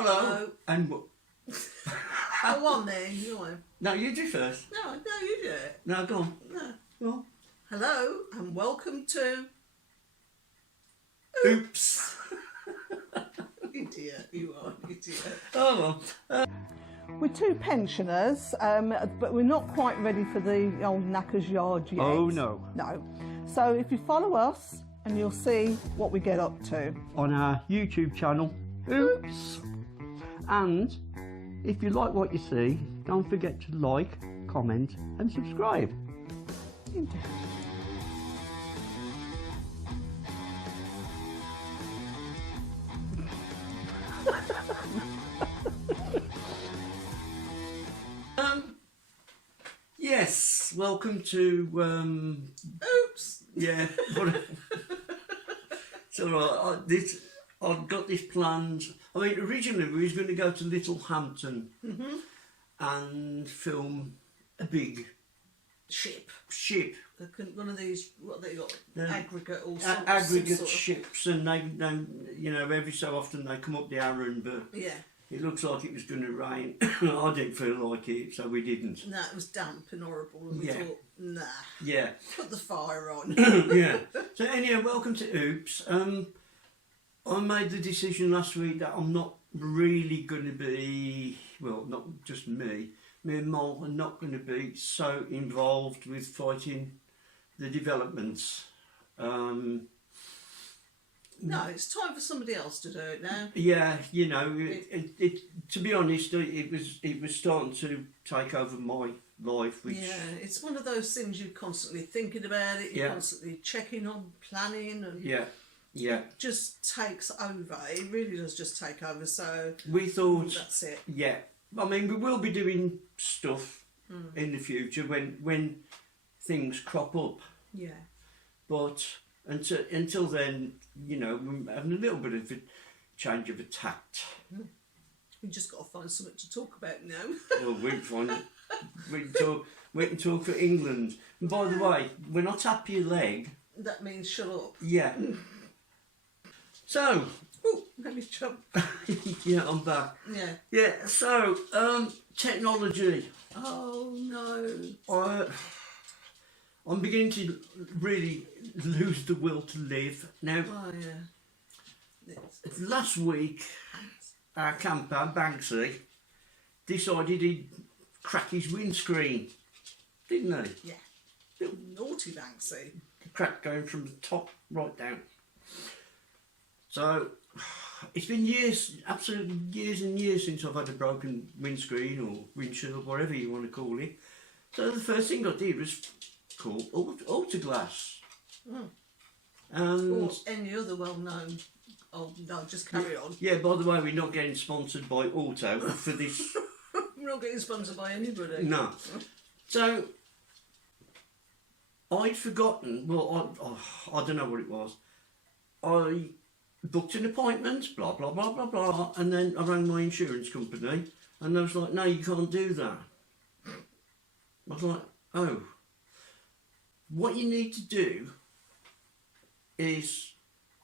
Hello. And what? Go on then, go on. No, you do first. No, you do it. No, go on. No. Go on. Hello and welcome to... Oops. Idiot, you are an idiot. Oh well. We're two pensioners, but we're not quite ready for the old knacker's yard yet. Oh no. No. So if you follow us, and you'll see what we get up to. On our YouTube channel, Oops. And if you like what you see, don't forget to like, comment and subscribe. Indeed. Yes, welcome to Oops. Yeah. It's all right. I've got this planned. I mean, originally we was going to go to Littlehampton and film a big Ship. One of these, what they got, aggregate or something. Aggregate ships, and they, you know, every so often they come up the Arun, but yeah. It looks like it was going to rain. I didn't feel like it, so we didn't. No, it was damp and horrible, and we thought, nah. Yeah. Put the fire on. Yeah. So anyway, welcome to Oops. I made the decision last week that I'm not really going to be, well, not just me and Mol are not going to be so involved with fighting the developments. No, it's time for somebody else to do it now. Yeah, you know, it to be honest, it was starting to take over my life. Which, yeah, it's one of those things you're constantly thinking about it. You're constantly checking on, planning, and it just takes over. It really does just take over. So we thought that's it. Yeah, I mean, we will be doing stuff in the future when things crop up. Yeah, but until then, you know, we're having a little bit of a change of a tact. We just got to find something to talk about now. Well, we can talk for England. And by the way, when I tap your leg, that means shut up. Yeah. So. Oh, let me jump. Yeah, I'm back. Yeah. Yeah. So, technology. Oh no. I'm beginning to really lose the will to live now. Oh yeah. Last week, our camper Banksy decided he'd crack his windscreen, didn't he? Yeah. Naughty Banksy. The crack going from the top right down. So it's been years, absolutely years and years since I've had a broken windscreen or windshield, whatever you want to call it. So the first thing I did was call Autoglass. And or any other well-known. Oh no, just carry on. Yeah, by the way, we're not getting sponsored by Auto for this. We're not getting sponsored by anybody. No. So I'd forgotten. Well, I don't know what it was. I booked an appointment, blah blah blah blah blah, and then I rang my insurance company, and they was like, "No, you can't do that." I was like, "Oh, what you need to do is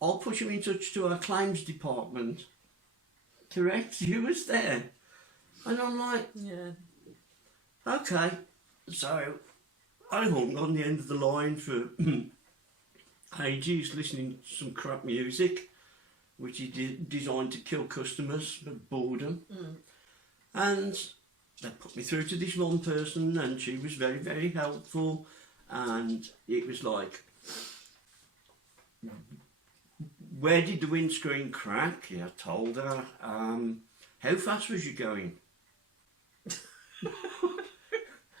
I'll put you in touch to our claims department." Correct? You was there, and I'm like, "Yeah, okay." So I hung on the end of the line for ages, listening to some crap music, which is designed to kill customers, but boredom. And they put me through to this one person, and she was very, very helpful. And it was like, where did the windscreen crack? Yeah, I told her. How fast was you going?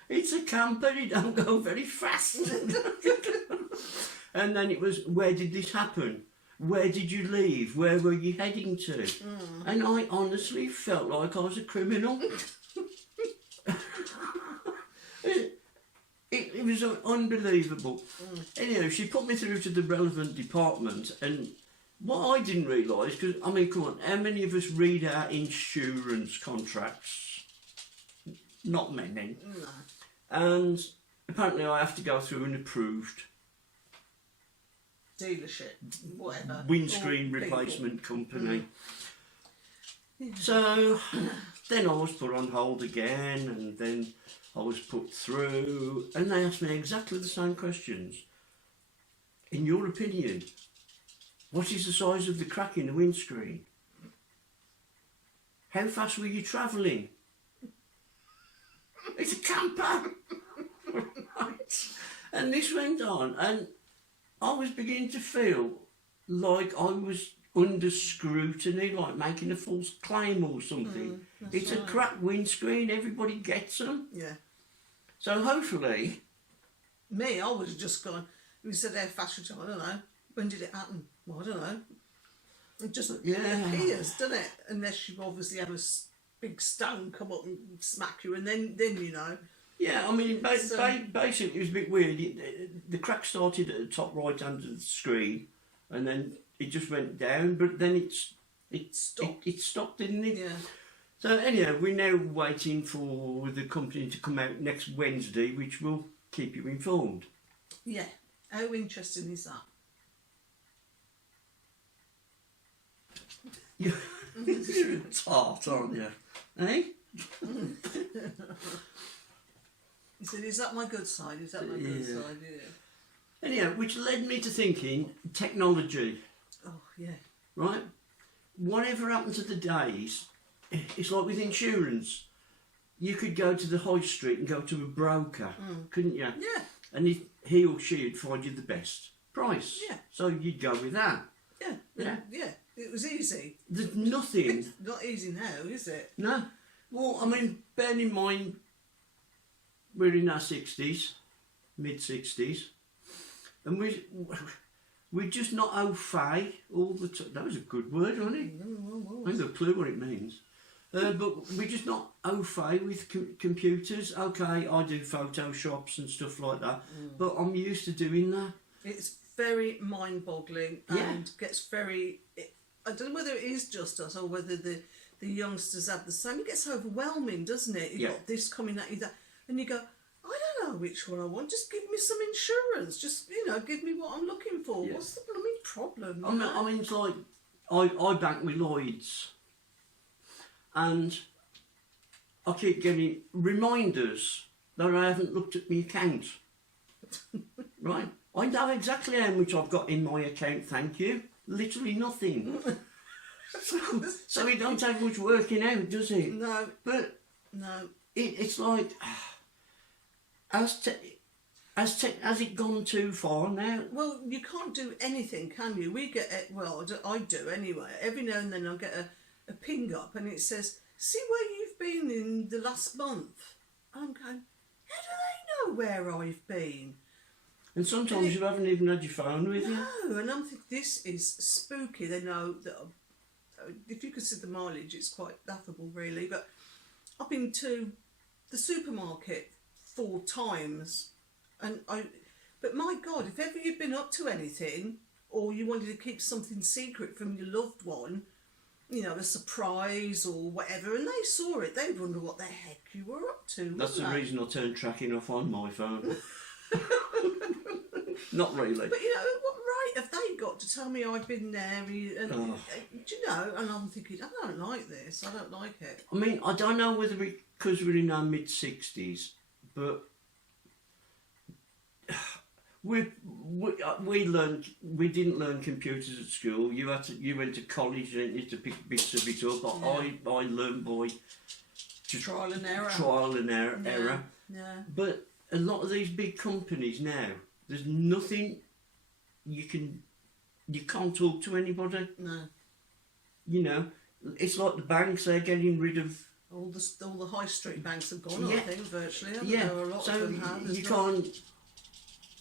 It's a camper, it don't go very fast. And then it was, where did this happen? Where did you leave? Where were you heading to? And I honestly felt like I was a criminal. It was unbelievable. Anyhow, she put me through to the relevant department, and what I didn't realise, because, I mean, come on, how many of us read our insurance contracts? Not many. No. And apparently I have to go through an approved dealership, whatever. windscreen replacement company. So then I was put on hold again, and then I was put through, and they asked me exactly the same questions. In your opinion, what is the size of the crack in the windscreen? How fast were you travelling? It's a camper! Right. And this went on, and I was beginning to feel like I was under scrutiny, like making a false claim or something. It's right. A cracked windscreen, everybody gets them. Yeah. So hopefully... Me, I would have just gone, we said how fast you I don't know. When did it happen? Well, I don't know. It just appears, doesn't it? Unless you obviously have a big stone come up and smack you, and then you know. Yeah, I mean, basically it was a bit weird. The crack started at the top right hand of the screen, and then it just went down, but then it stopped. It stopped, didn't it? Yeah. So anyhow, we're now waiting for the company to come out next Wednesday, which will keep you informed. Yeah. How interesting is that? You're a tart, aren't you? Eh? He said, is that my good side? Is that my good side? Yeah. Anyhow, which led me to thinking technology. Oh, yeah. Right? Whatever happened to the days, it's like with insurance. You could go to the high street and go to a broker, couldn't you? Yeah. And he or she would find you the best price. Yeah. So you'd go with that. Yeah. Yeah. Yeah. It was easy. There's nothing. It's not easy now, is it? No. Well, I mean, bearing in mind, we're in our 60s, mid-60s, and we're just not au fait all the time. That was a good word, wasn't it? I haven't got a clue what it means. But we're just not au fait with computers. Okay, I do Photoshops and stuff like that, but I'm used to doing that. It's very mind-boggling and gets very... I don't know whether it is just us or whether the youngsters have the same. It gets overwhelming, doesn't it? You've got this coming at you, that, and you go, I don't know which one I want. Just give me some insurance. Just, give me what I'm looking for. Yeah. What's the blooming problem? I mean, it's like, I bank with Lloyds, and I keep getting reminders that I haven't looked at my account. Right? I know exactly how much I've got in my account, thank you. Literally nothing. so it don't take much working out, does it? No. But no. It's like, has it gone too far now? Well, you can't do anything, can you? We get it. Well, I do anyway. Every now and then I'll get a ping up, and it says, "See where you've been in the last month." I'm going, how do they know where I've been? And sometimes you haven't even had your phone with you. No, and I'm thinking, this is spooky. They know that if you consider the mileage, it's quite laughable, really. But I've been to the supermarket 4 times, but my God, if ever you've been up to anything, or you wanted to keep something secret from your loved one, a surprise or whatever, and they saw it, they'd wonder what the heck you were up to. That's the reason I turned tracking off on my phone. Not really. But what right have they got to tell me I've been there? And and I'm thinking, I don't like this. I don't like it. I mean, I don't know whether because we're in our mid-60s, but we didn't learn computers at school. You went to college and you had to pick bits of it up. Yeah. I learned by trial and error. Trial and error. Yeah. But a lot of these big companies now, there's nothing you can't talk to anybody. No. It's like the banks, they're getting rid of all the high street banks have gone, I think, virtually. A lot so of them have.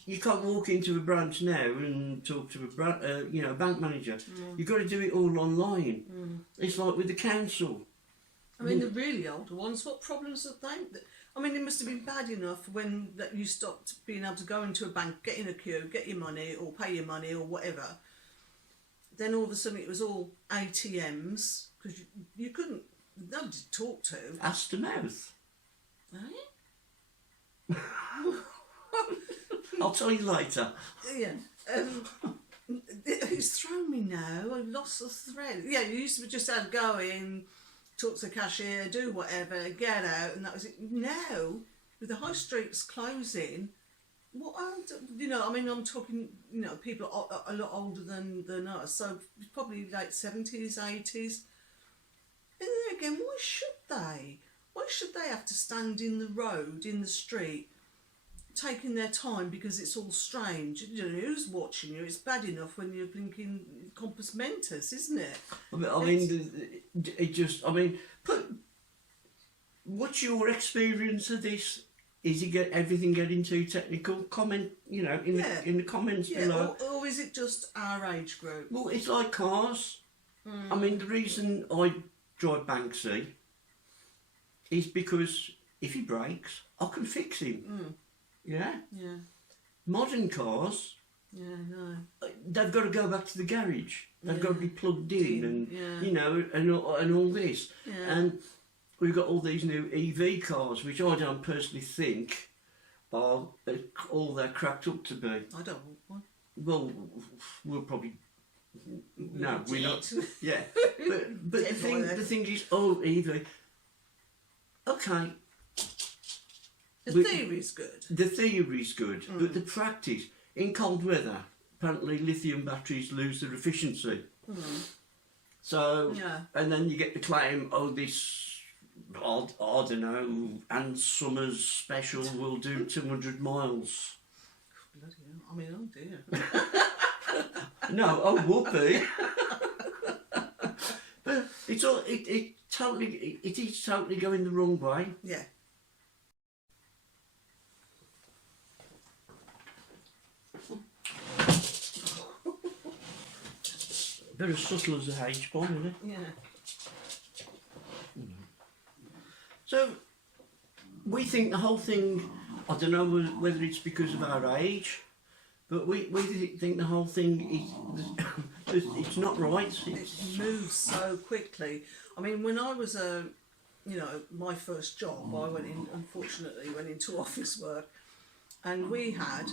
You can't walk into a branch now and talk to a bank manager. You've got to do it all online. It's like with the council. I mean, the really older ones, what problems have they? I mean, it must have been bad enough when that you stopped being able to go into a bank, get in a queue, get your money or pay your money or whatever. Then all of a sudden it was all ATMs because you couldn't, nobody to talk to. Ass to mouth. Eh? I'll tell you later. Yeah. It's thrown me now. I've lost the thread. Yeah, you used to just have to go in, talk to the cashier, do whatever, get out, and that was it. Now, with the high streets closing, what you know, I mean, I'm talking, you know, people are a lot older than us, so probably late 70s, 80s. And then again, why should they? Why should they have to stand in the road, in the street, taking their time because it's all strange? You know, who's watching you? It's bad enough when you're blinking compos mentis, isn't it? I mean, it just, I mean, what's your experience of this? Is everything getting too technical? Comment, you know, in the comments below. Or is it just our age group? Well, it's like cars. I mean, the reason I drive Banksy is because if he breaks, I can fix him. Yeah? Yeah. Modern cars, no. they've got to go back to the garage. They've got to be plugged in and, you know, and all this. Yeah. And we've got all these new EV cars, which I don't personally think are all they're cracked up to be. I don't want one. Well, we'll probably... No, we're not. Yeah. But the thing is, EV... Okay. The theory's good. The theory's good, but the practice, in cold weather, apparently lithium batteries lose their efficiency. So, and then you get the claim, this, I don't know, Ann Summers special will do 200 miles. Bloody hell. I mean, oh dear. No, whoopee. But it's all, it is totally going the wrong way. Yeah. Very subtle as a H-bomb, isn't it? Yeah. So, we think the whole thing, I don't know whether it's because of our age, but we think the whole thing is, it's not right. It moves so quickly. I mean, when I was you know, my first job, I unfortunately went into office work, and we had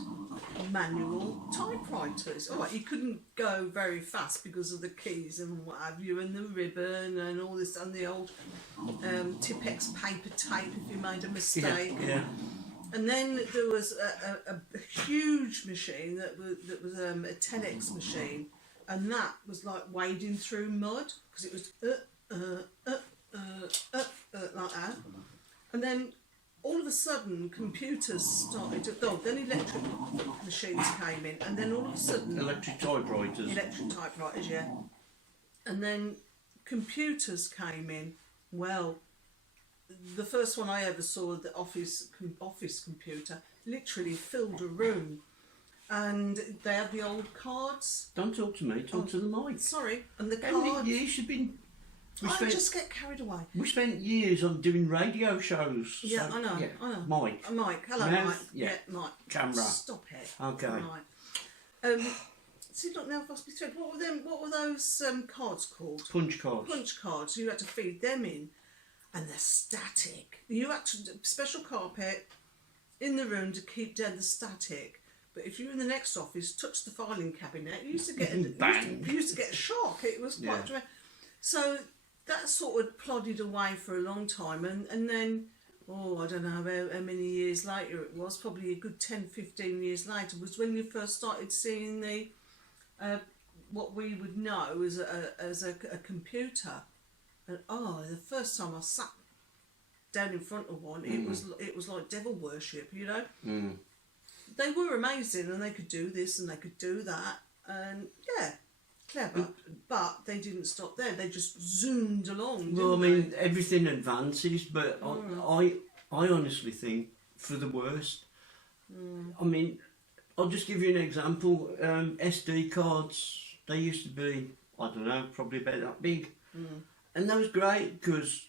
manual typewriters. All right, you couldn't go very fast because of the keys and what have you, and the ribbon and all this, and the old Tipex paper tape if you made a mistake. Yeah. And then there was a huge machine that was a 10x machine, and that was like wading through mud because it was like that. And then all of a sudden computers started to then electric machines came in, and then all of a sudden Electric typewriters, yeah. And then computers came in. Well, the first one I ever saw, the office computer, literally filled a room, and they had the old cards. Don't talk to me, talk to the mic. Sorry, and the How many cards. years you've been... I just get carried away. We spent years on doing radio shows. Yeah, so, I know. Yeah. I know. Mike. Mike. Hello, Mouth, Mike. yeah. Mike. Camera. Stop it. Okay. Right. See, look, now I've lost my thread. What were those cards called? Punch cards. Punch cards. You had to feed them in, and they're static. You had to special carpet in the room to keep down the static. But if you were in the next office, touched the filing cabinet, you used to get you used to get a shock. It was quite dramatic. So that sort of plodded away for a long time, and then, I don't know how many years later it was, probably a good 10, 15 years later, was when you first started seeing the what we would know as a computer. And the first time I sat down in front of one, it was like devil worship, you know. They were amazing, and they could do this and they could do that, and clever, but they didn't stop there. They just zoomed along. Well, I mean, everything advances, but I honestly think for the worst. I mean, I'll just give you an example. SD cards, they used to be, I don't know, probably about that big, and that was great because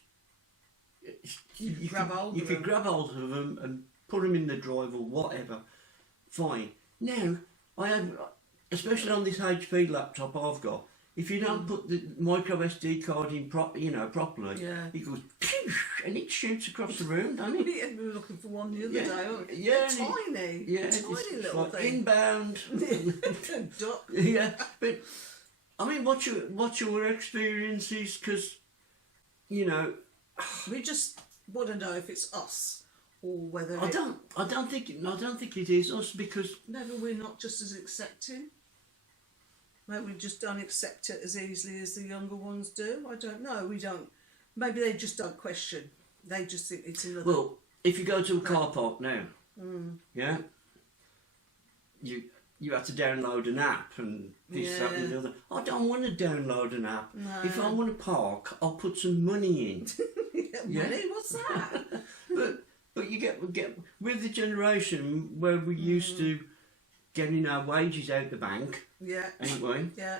you could grab hold of them and put them in the drive or whatever. Fine. Now I have. Especially on this HP laptop I've got, if you don't put the micro SD card in properly, it goes pew, and it shoots across the room, doesn't it? We were looking for one the other day. Yeah, tiny, tiny little like thing. Inbound. Duck. Yeah, but I mean, what's your experiences? Because you know, We just want to know if it's us or whether I don't think it is us, because maybe we're not just as accepting. Maybe we just don't accept it as easily as the younger ones do. I don't know. We don't. Maybe they just don't question. They just think it's another. well, if you go to a car park now, yeah, you have to download an app and this, that, and the other. I don't want to download an app. No. If I want to park, I'll put some money in. Yeah, money? What's that? But you get with the generation where we used to getting our wages out the bank. Yeah. Anyway. Yeah.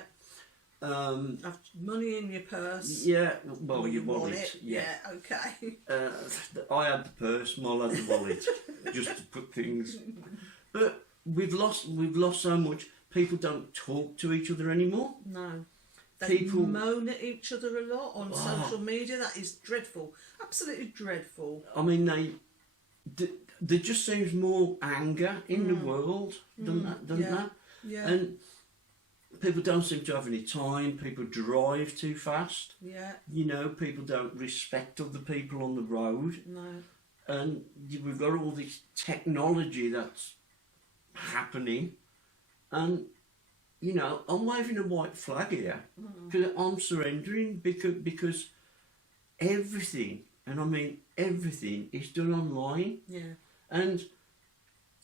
Have money in your purse. Yeah. Well, your wallet. Yeah. Okay. I had the purse. Mol had the wallet, just to put things. But we've lost so much. People don't talk to each other anymore. No. People moan at each other a lot on social media. That is dreadful. Absolutely dreadful. I mean, there just seems more anger in the world than that. Yeah. And people don't seem to have any time. People drive too fast. Yeah. You know, people don't respect other people on the road. No. And we've got all this technology that's happening, and you know, I'm waving a white flag here because I'm surrendering, because everything, and I mean everything, is done online. Yeah. And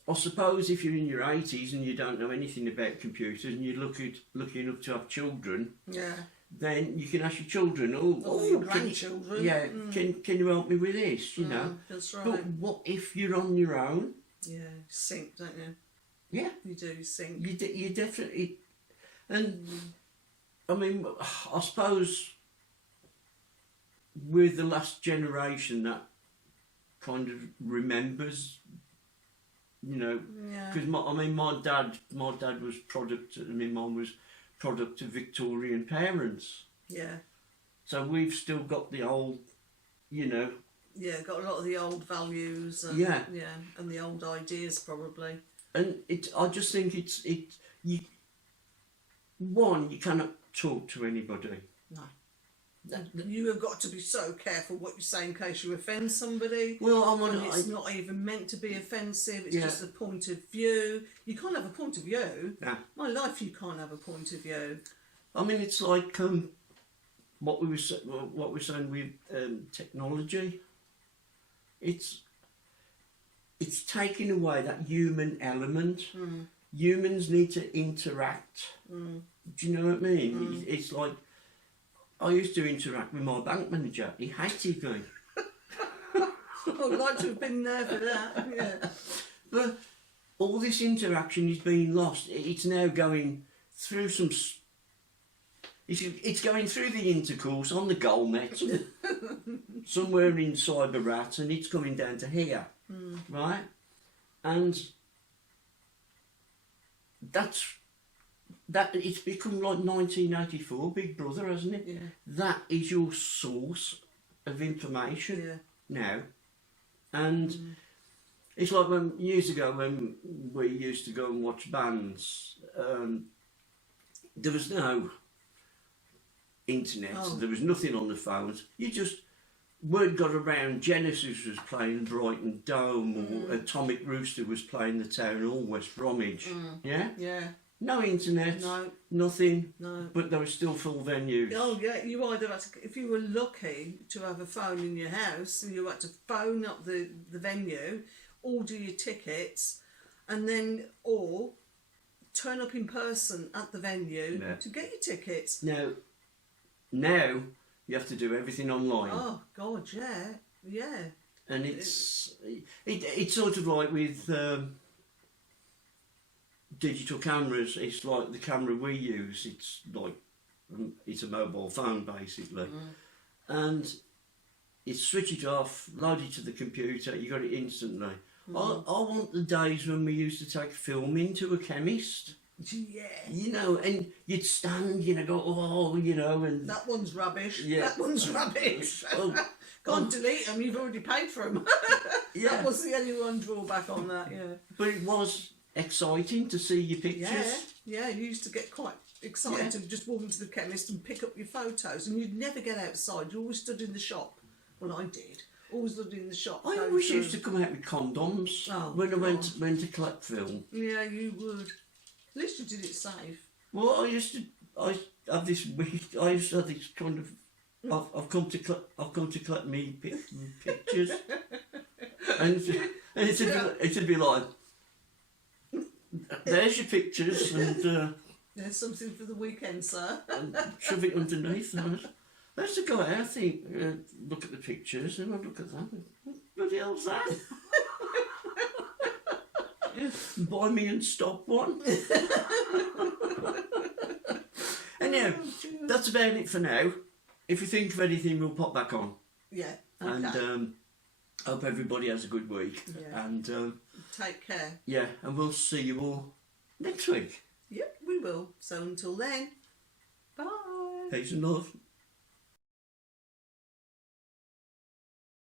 I suppose if you're in your 80s and you don't know anything about computers and you're lucky enough to have children, yeah, then you can ask your children, your grandchildren, can you help me with this? You know, that's right. But what if you're on your own? Yeah, sink, don't you? Yeah, you do sink. You definitely, and I mean, I suppose we're the last generation that kind of remembers. You know, because my dad was product, and my mum was product of Victorian parents. Yeah. So we've still got the old, you know. Yeah, got a lot of the old values. And, and the old ideas probably. And I just think you cannot talk to anybody. No. You have got to be so careful what you say in case you offend somebody. Well, it's not even meant to be offensive. It's just a point of view. You can't have a point of view. Yeah. My life, you can't have a point of view. I mean, it's like what we were saying with technology. It's taking away that human element. Humans need to interact. Do you know what I mean? It's like, I used to interact with my bank manager. He hated me. I'd like to have been there for that. Yeah. But all this interaction is being lost. It's now going through some. It's going through the intercourse on the Golmet, somewhere in Cyberrat, and it's coming down to here, right? And that it's become like 1984 Big Brother, hasn't it? Yeah. That is your source of information now. And it's like years ago when we used to go and watch bands, there was no internet, there was nothing on the phones. You just word got around, Genesis was playing Brighton Dome, or Atomic Rooster was playing the Town Hall, West Bromwich. Yeah? Yeah. No internet, nothing, but there were still full venues. Oh yeah, you either had to, if you were lucky to have a phone in your house, and you had to phone up the venue, order your tickets, and then or turn up in person at the venue to get your tickets. Now you have to do everything online. Oh God, yeah. And it's sort of like with digital cameras. It's like the camera we use. It's like it's a mobile phone basically, and you switch it off, load it to the computer. You got it instantly. I want the days when we used to take film into a chemist. Yeah. You know, and you'd stand, go, and... That one's rubbish. Yeah. That one's rubbish. Go on, delete them, you've already paid for them. That was the only one drawback on that, yeah. But it was exciting to see your pictures. Yeah, you used to get quite exciting Yeah. to just walk into the chemist and pick up your photos, and you'd never get outside. You always stood in the shop. Well, I did. Always stood in the shop. I going always through- used to come out with condoms Oh, when I God. went to collect film. Yeah, you would. At least you did it safe. Well, I used to have this kind of. I've come to collect me pictures, and it'd be like, there's your pictures, and There's something for the weekend, sir. and shove it underneath. Let's go out, I think, look at the pictures, and I look at that. What bloody hell's that? Buy me and stop one. Anyhow, that's about it for now. If you think of anything, we'll pop back on. Yeah. Okay. And hope everybody has a good week. Yeah. And Take care. yeah, and we'll see you all next week. Yep, we will. So until then, bye. Peace and love.